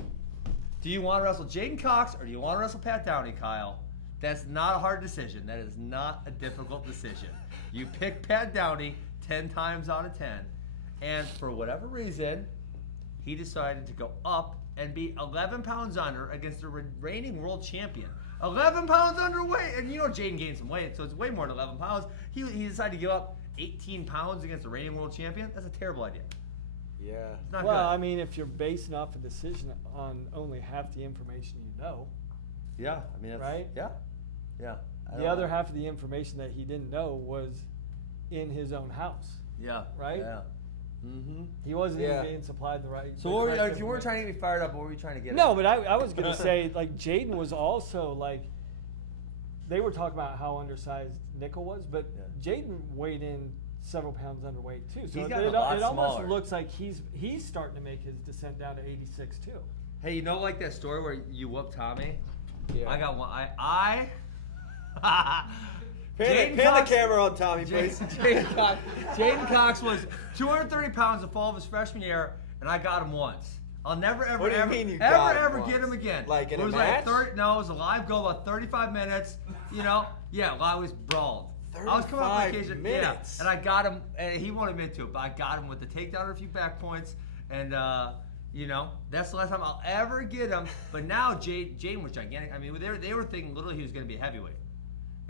do you want to wrestle Jaden Cox or do you want to wrestle Pat Downey, Kyle? That's not a hard decision. That is not a difficult decision. You pick Pat Downey 10 times out of 10. And for whatever reason, he decided to go up and be 11 pounds under against the reigning world champion. 11 pounds underweight. And you know Jaden gained some weight, so it's way more than 11 pounds. He decided to give up 18 pounds against the reigning world champion. That's a terrible idea. Yeah. It's not Well, good. I mean, if you're basing off a decision on only half the information you know, Yeah, I mean, that's, Right? Yeah. I the don't other know. half of the information that he didn't know was in his own house. Yeah. Right? Yeah. Mm-hmm. He wasn't Yeah. even being supplied the right. So the what were, correct if you weren't information. trying to get me fired up, what were you trying to get No, at? but I was gonna say like Jaden was also like they were talking about how undersized Nickel was, but Yeah. Jaden weighed in several pounds underweight too. So He's it, gotten it, a lot it almost smaller. looks like he's starting to make his descent down to 86 too. Hey, you know like that story where you whooped Tommy? Yeah. I got one. Pan the camera on Tommy, please. Jaden Cox was 230 pounds the fall of his freshman year, and I got him once. I'll never, ever, What do you ever, mean you got him ever once? get him again. Like in it a was match? Like 30, no, it was a live goal, about 35 minutes. You know, yeah, well, I was brawled. I was coming off 35 vacation, minutes. yeah, and I got him, and he won't admit to it, but I got him with the takedown and a few back points, and you know, that's the last time I'll ever get him. But now Jaden was gigantic. I mean, they were thinking literally he was going to be a heavyweight,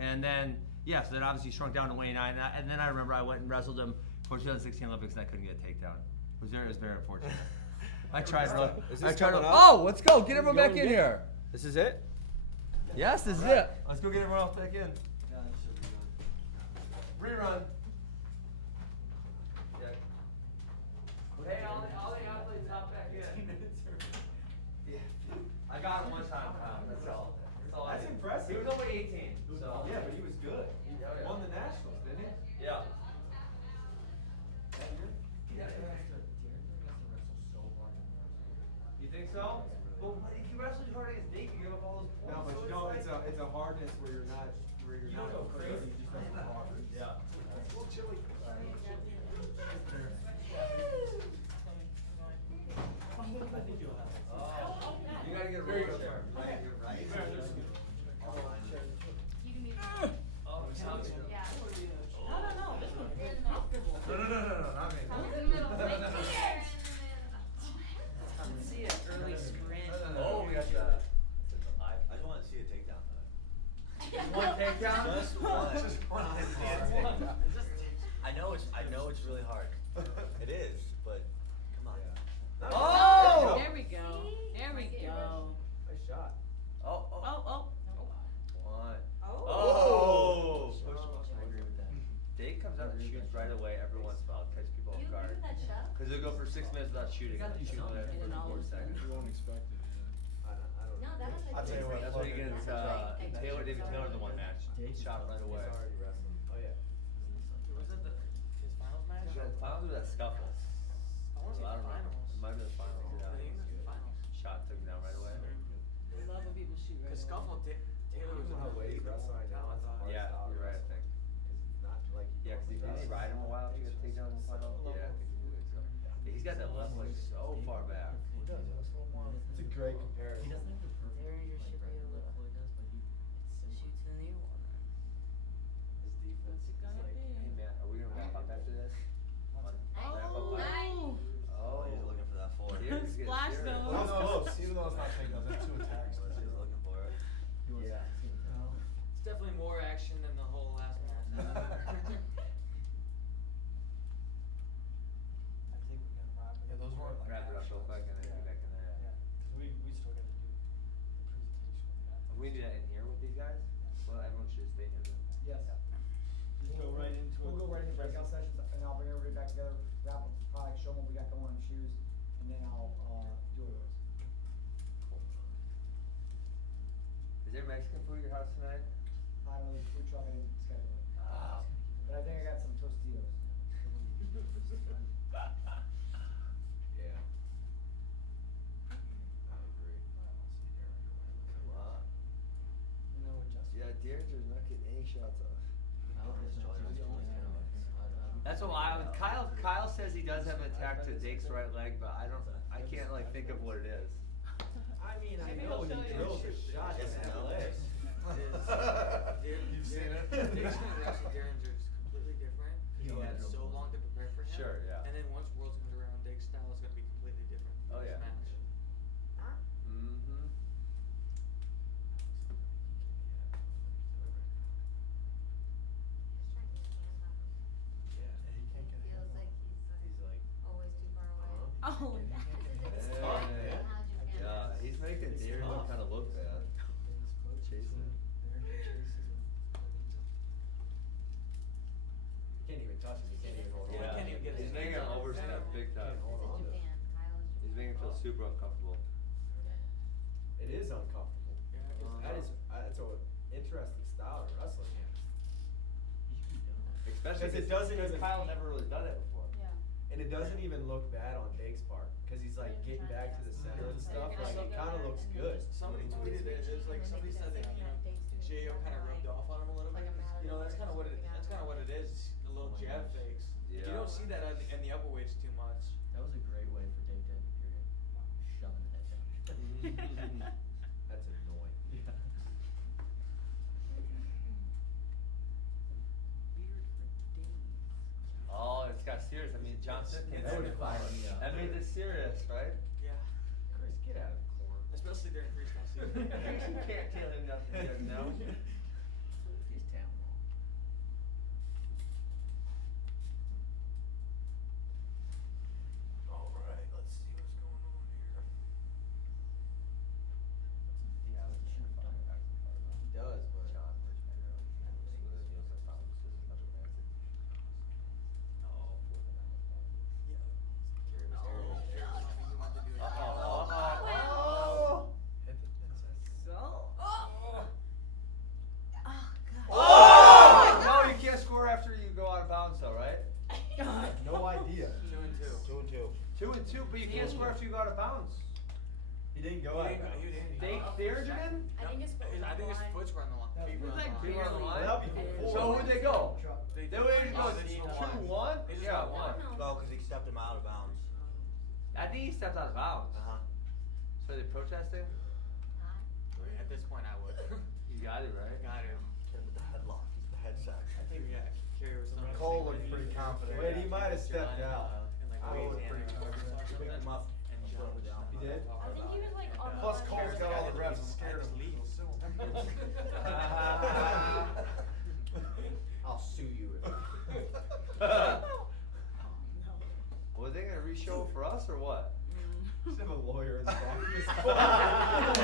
and then yeah, so then obviously he shrunk down to weigh 9, and then I remember I went and wrestled him for 2016 Olympics, and I couldn't get a takedown. It was very unfortunate. I tried really. Is this I tried coming to, up? oh, let's go. Get everyone back Going in again? here. This is it? Yes, this is it. Let's go get everyone else back in. Rerun. Yeah. Hey, all the athletes hop back in. Yeah. I got him one time. That's all. That's impressive. He was only 18. So. Yeah, but he was good. He yeah. won the Nationals, didn't he? Yeah. You think so? Well, if you wrestled hard against Dake, you give up all those points. No, but So you know, like- it's a hardness where you're not You don't go crazy. You just don't go hard. Yeah. It's a little chilly. You gotta get a real chair. Right? Oh, it sounds good. Yeah. No, this one's very comfortable. No, not me. Come in the middle. Right here. Let's see an early sprint. Oh, we got that. I just want to see a takedown. Just one takedown? Just one. Just one. I know it's really hard. It is, but come on. Oh! There we go. There we go. Nice shot. Oh, Oh. One. Oh! I agree with that. Dake comes out and shoots right away every once in a while, catch people You off agree guard. with that shot? Because they'll go for 6 minutes without shooting. And then shoot something for in all 4 of seconds. You won't expect it. I don't No, know. that was like. I'll tell you what, That's what he gets. That's David Taylor in the one match. He shot right away. Oh, yeah. Was it his finals match? Finals or that scuffle? I want to say I don't know. finals. It might be the finals. Yeah. Finals. shot took him down right away. We love when people shoot right Cause away. Scuffle, Taylor was in How the weight lead. wrestling now, it's a hard Yeah, style you're right, I think. Because it's not like Yeah, because did they ride him a while to get taken down in the final? Yeah, I think he did. So. Yeah, he's got that left leg so far back. He does, that's a little more. It's a great comparison. There you should be able to shoot in the air one. His defense is gonna like, be? Hey man, are we gonna wrap up after this? Wrap up, Oh, bud. Oh, He's looking for that four. Yeah, he's getting Splash serious. zone. Well, no, even though it's not takedowns, it's two attacks. He's looking for it. Yeah. It's definitely more action than the whole last match. I think we're gonna wrap it. Yeah, those weren't like Wrap it up real quick and then get back in there. Yeah, cause we still gotta do the presentation. If we do that in here with these guys, well, everyone should stay here then. Yes. Just go right into it. We'll go right into breakout sessions, and I'll bring everybody back together, wrap up the product, show them what we got going on shoes, and then I'll, do it. Is there Mexican food at your house tonight? I don't know, the food truck, I didn't schedule it. Oh. But I think I got some Tostitos. yeah. I agree. Come on. You know what, Justin? Yeah, Dieringer's not getting any shots off. That's That's what Kyle says he does have an attack to Dake's right leg, but I can't like think of what it is. I mean, I Maybe know he'll he show you. drills his shot in LA. You've seen it? Dake's gonna wrestle Dieringer is completely different. He Yeah. had so long to prepare for him. Sure, yeah. And then once Worlds comes around, Dake's style is gonna be completely different. Oh, this yeah. match. Mm-hmm. Yeah, and he can't get a Feels handle. like He's like, always too far away. Oh, It's Yeah. tough. How'd you get Yeah, it? he's making Dieringer kind of look bad. Chasing it. he can't even touch it, he can't even hold on. Yeah, can't even get his he's making hands him on it. overstep big time. Can't hold It's on in to it. Japan. Kyle is He's making him feel super uncomfortable. It is uncomfortable. That is, that's a interesting style of wrestling in. Especially 'Cause it doesn't because even- Kyle never really done it before. yeah. And it doesn't even look bad on Dake's part, cause he's like getting back to the center and stuff, like it kinda looks good. Somebody tweeted it, it was like somebody said that, you know, J.O. kind of rubbed off on him a little bit. You know, that's kind of what it is, the little jab fakes. You Yeah. don't see that in the upper weights too much. That was a great way for Dake to end the period. Shoving the head down. That's annoying. Yeah. Oh, it's got serious. I mean, Johnson. That would fire me up. That made it serious, right? Yeah. Chris, get out of the corner. Especially during freestyle season. You can't tell him nothing. He doesn't know. He's town long. All right, let's see what's going on here. He does, but. Oh! No, you can't score after you go out of bounds, though, right? No idea. 2 and 2, but you can't score after you go out of bounds. He didn't go out. Dake Dieringer? I think his foot was I on think the his line. foot's running the line. It was like People on the line? That'll be four. So who'd they go? They They would just go They just 2-1? They just Yeah, won. 1. No, because he stepped him out of bounds. I think he stepped out of bounds. So are they protesting? At this point, I would. You got it, right? Got him. With the headlock, the head sack. I think, yeah, Kerry was something. Cole looked pretty confident. Wait, he might have stepped out. I Cole was looked pretty confident. Pick him up. And John was He did? I think he was like on the Plus line. Cole's got all the refs scared of him. He'll sue him. I'll sue you. Were they gonna re-show for us or what? Just have a lawyer in the back of his car.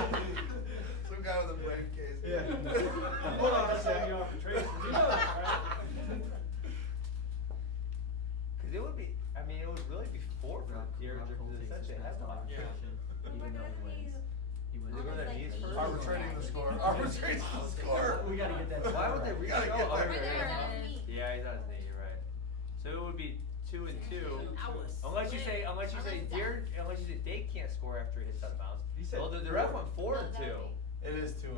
Some guy with a briefcase. Yeah. Hold on a second, you're arbitration. You know that, right? Because it would be, I mean, it would really be 4 for Dieringer because it's such a headlock. Yeah. Even though he wins. He wins. They're going to knees first? Arbitrating the score. Arbitrating the score. We gotta get that. Why would they We re-show? gotta get that Okay. right. Right there, on his knee. Yeah, he's on his knee, you're right. So it would be 2 2-2. I was Unless you say Dake can't score after he hits out of bounds. Well, the ref went 4-2. It is 2-2.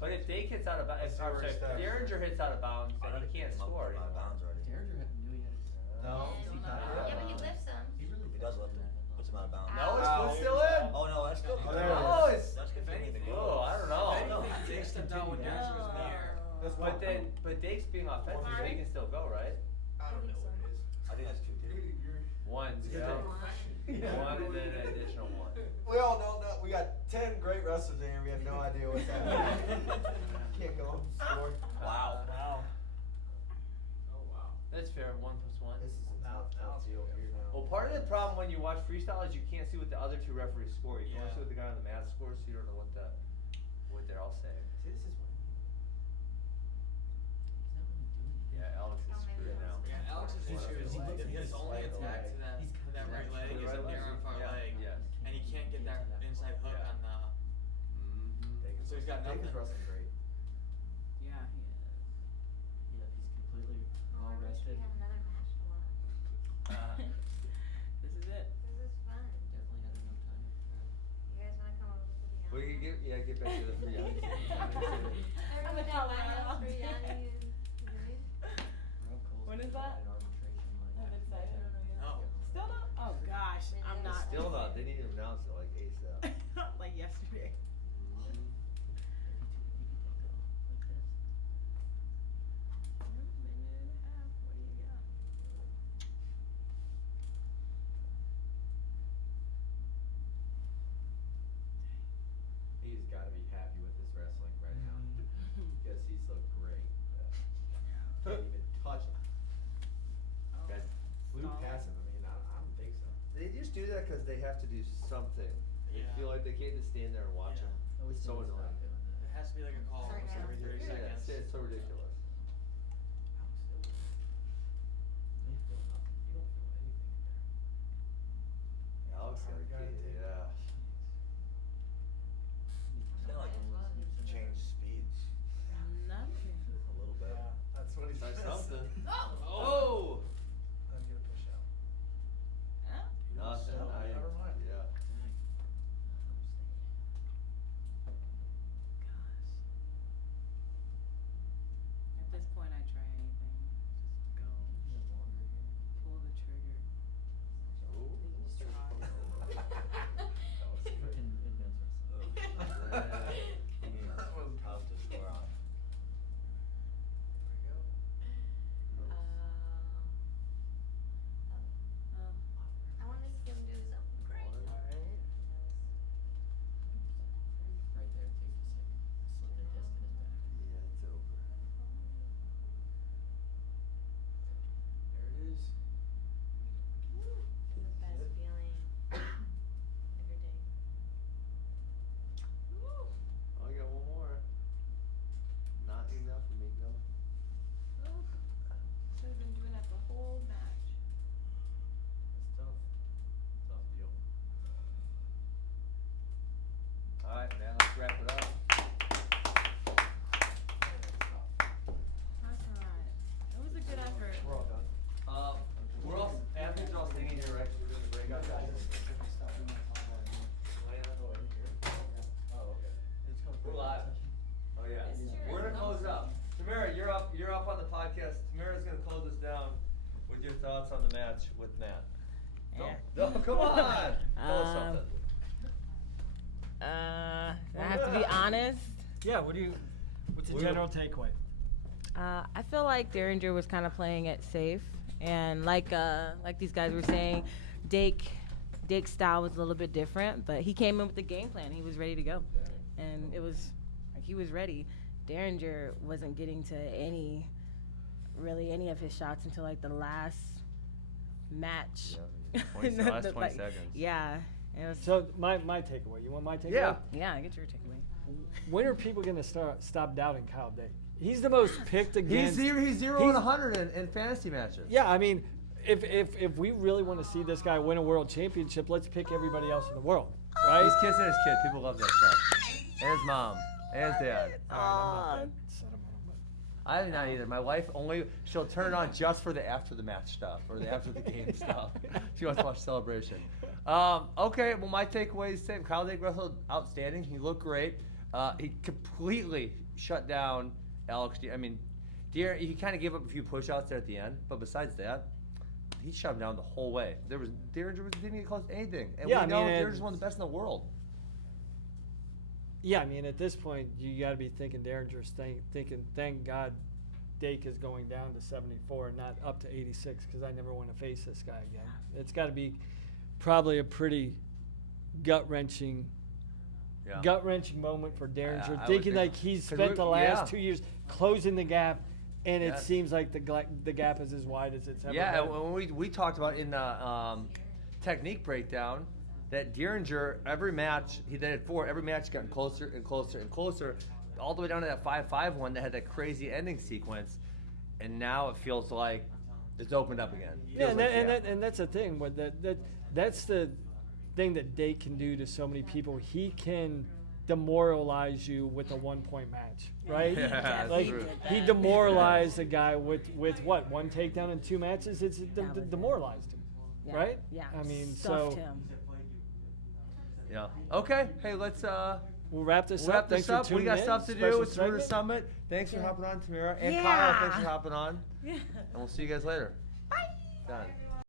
But if Dake hits out of bounds, Dieringer hits out of bounds, then he can't score anymore. Dieringer knew he had his. No. Yeah, but he lifts him. He does lift him. Puts him out of bounds. No, his foot's still in. Oh no, that's still. Oh, there it Oh, is. it's. That's continuing to Oh, go. I don't know. Dake stepped out when Dieringer was in the air. But Dake's being offensive, so he can still go, right? I don't know what it is. I think that's 2-2. One, yeah. One and then an additional one. We all know we got 10 great wrestlers in here. We have no idea what's happening. Can't go home and score. Wow. Wow. Oh wow. That's fair. 1+1. This is a tough deal here now. Well, part of the problem when you watch freestyle is you can't see what the other two referees score. You can only see what the guy on the mat scores, so you don't know what they're all saying. See, this is what. Yeah, Alex is screwed now. Yeah, Alex's issue is his only attack to that right leg is a near on far leg, and he can't get that inside hook on the. So he's got nothing. Dake is wrestling great. Yeah, he is. Yeah, he's completely Oh, well I wish we rested. had another match to watch. This is it. This is fun. Definitely had enough time. You guys want to come over to the We can get back to the free I'm gonna tell tell my my house mom. for Yanni and Yanni. When is that? I'm excited. No. Still not? Oh gosh, I'm not. Still not. They need to announce it like ASAP. Like yesterday. Minute and a half. What do you got? He's got to be happy with his wrestling right now because he's looked great. Can't even touch him. Okay. Flew past him. I mean, I don't think so. They just do that because they have to do something. They Yeah. feel like they can't just stand there and watch Yeah. him. It's so annoying. It has to be like a call Sorry, almost every 30 guys. Yeah, seconds. it's so ridiculous. You feel nothing. You don't feel anything in there. Alex got a kid, yeah. It's kind of like change speeds Nothing. a little bit. Yeah, that's what he Try says. something. Oh! I'm gonna push out. Huh? Nothing. No, never mind. Yeah. Gosh. At this point, I try anything. Just go. Pull the trigger. That was tough to score on. I want to see him do something great. Right there, take the second. Slip the disc in his back. Yeah, it's over. There it is. It's the best feeling of your day. Oh, I got one more. Not enough for me, though. Should have been doing that the whole match. It's tough. Tough deal. All right, man, let's wrap it up. That's alright. It was a good effort. We're all done. We're all, athletes are all sitting here, right? We're doing a breakout session. Oh, okay. We're live. Oh, yeah. We're gonna close it up. Tamara, you're up on the podcast. Tamara's gonna close us down with your thoughts on the match with Matt. Yeah. No, come on. Tell us something. I have to be honest. Yeah, what's the general takeaway? I feel like Dieringer was kind of playing it safe, and like these guys were saying, Dake's style was a little bit different, but he came in with the game plan. He was ready to go, and it was like he was ready. Dieringer wasn't getting to any of his shots until like the last match. Yeah, last 20 seconds. Yeah. It was, So my takeaway. You want my takeaway? Yeah. yeah, get your takeaway. When are people going to stop doubting Kyle Dake? He's the most picked against. He's 0 and 100 in fantasy matches. Yeah, I mean, if we really want to see this guy win a world championship, let's pick everybody else in the world, right? He's kissing his kid. People love that stuff. And his mom. And his dad. All right, I'm not that set him on, but I'm not either. My wife she'll turn it on just for the after the match stuff or the after the game stuff. She wants to watch Celebration. Okay, well, my takeaway is the same. Kyle Dake wrestled outstanding. He looked great. He completely shut down Alex. I mean, he kind of gave up a few push-outs there at the end, but besides that, he shut him down the whole way. Dieringer didn't get close to anything. And we know Dieringer's one of the best in the world. Yeah, I mean, at this point, you got to be thinking Dieringer's thinking, thank God Dake is going down to 74 and not up to 86 because I never want to face this guy again. It's got to be probably a pretty gut-wrenching moment for Dieringer, thinking like he's spent the last 2 years closing the gap, and it seems like the gap is as wide as it's ever been. Yeah, when we talked about in the technique breakdown that Dieringer, every match, he did 4, every match got closer and closer and closer, all the way down to that 5-5 one that had that crazy ending sequence, and now it feels like it's opened up again. Yeah, and that's the thing. That's the thing that Dake can do to so many people. He can demoralize you with a 1-point match, right? Yeah, like he demoralized a guy with what, 1 takedown in 2 matches? It's demoralized him, right? Yeah. I mean, Stuffed him. Yeah. Okay. Hey, let's we'll wrap this up. Thanks for tuning in. We got stuff to do. It's RUDIS Summit. Thanks for hopping on, Tamira. And Kyle, thanks for hopping on. Yeah. And we'll see you guys later. Bye. Done.